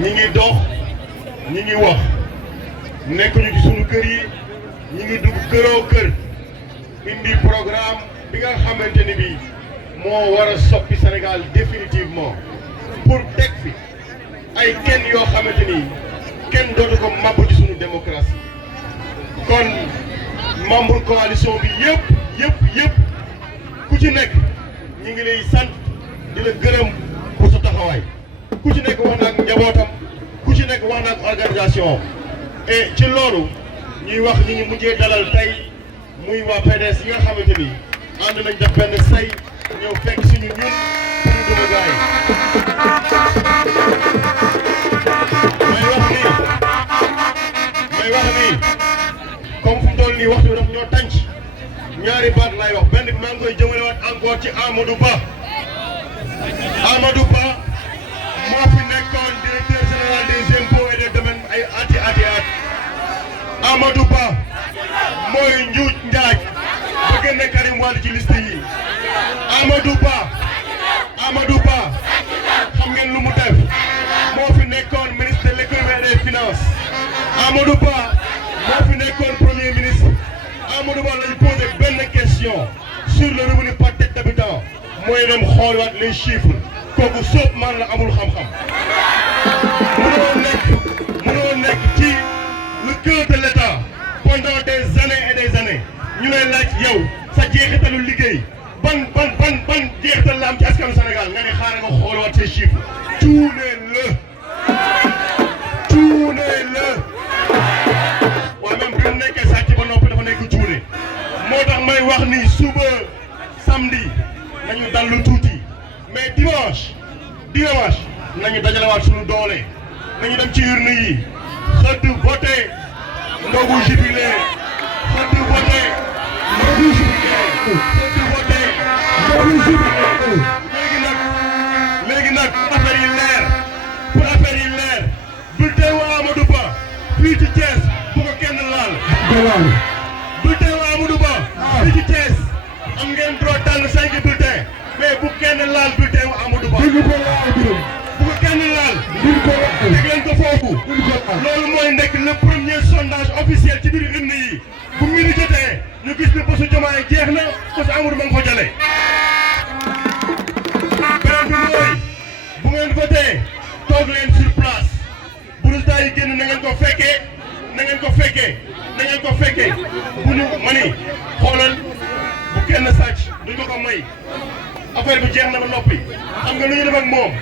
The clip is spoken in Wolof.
ñi ngi dox ñi ngi wax nekkuñu ci sunu kër yi ñi ngi dugg këroo kër indi programme bi nga xamante ni bii moo war a soppi Sénégal définitivement pour teg fi ay kenn yoo xamante ni kenn dootu ko màbb ci sunu démocratie kon membre coalition bi yëpp ku ci nekk ñi ngi lay sant di la gërëm pour sa taxawaay ku ci nekk wax na ak njabootam ku ci nekk wax na ak organisation et ci loolu ñuy wax ñi ñu mujjee dalal tey muy waa PDS yi nga xamante ni ànd nañ def benn say ñëw fekk suñu ñun suñu dëgg gaay may wax ni comme fu mu toll nii waxtu bi daf ñoo tànc ñaari baat lay wax benn bi maa ngi koy jëmalewaat encore ci Amadou Ba. Amadou Ba moo fi nekkoon directeur général des impôts et des domaines ay ati Amadou Ba mooy njuuj njaaj ba génne Karim Wade ci liste yi. Amadou Ba xam ngeen lu mu def moo fi nekkoon ministre de l'économie et des finances. Amadou Ba moo fi nekkoon premier ministre. Amadou Ba lañ posé benn question sur le revenu par tête d'habitant mooy dem xoolwaat les chiffres kooku soob man la amul xam-xam. mënoo nekk ci le cœur de l'État pendant des années ñu lay laaj yow sa jeexitalu liggéey ban jeexital la am ci askanu Sénégal nga ne xaaral nga xoolwaat ces chiffres. cuune la waaye même bi mu nekkee sàcc ba noppi dafa nekk cuune moo tax may wax ni suba samedi nañu dallu tuuti mais dimanche nañu dajalewaat suñu doole nañu dem ci urne yi xëdd voté ndogu jubilé xëdd voté ndogu jubilé xëdd voté ndogu jubilé léegi nag affaire yi leer pour affaire yi leer bulletin wu Amadou Ba fii ci Thiès bu ko kenn laal bulletin wu Amadou Ba fii ci Thiès am ngeen droit tànn 5 bulletins mais bu kenn laal bulletin wu Amadou Ba bu ko kenn laal teg leen ko foofu loolu mooy nekk le premier sondage officiel ci biir urne yi bu midi jotee ñu gis ne poste Diomaye jeex na poste Amadou ma nga ko jëlee beneen bi mooy bu ngeen voté toog leen sur place bu résultat yi génn na ngeen ko fekkee bu ñu mani xoolal bu kenn sàcc duñ ko may affaire bi jeex na ba noppi xam nga lu ñu def ak moom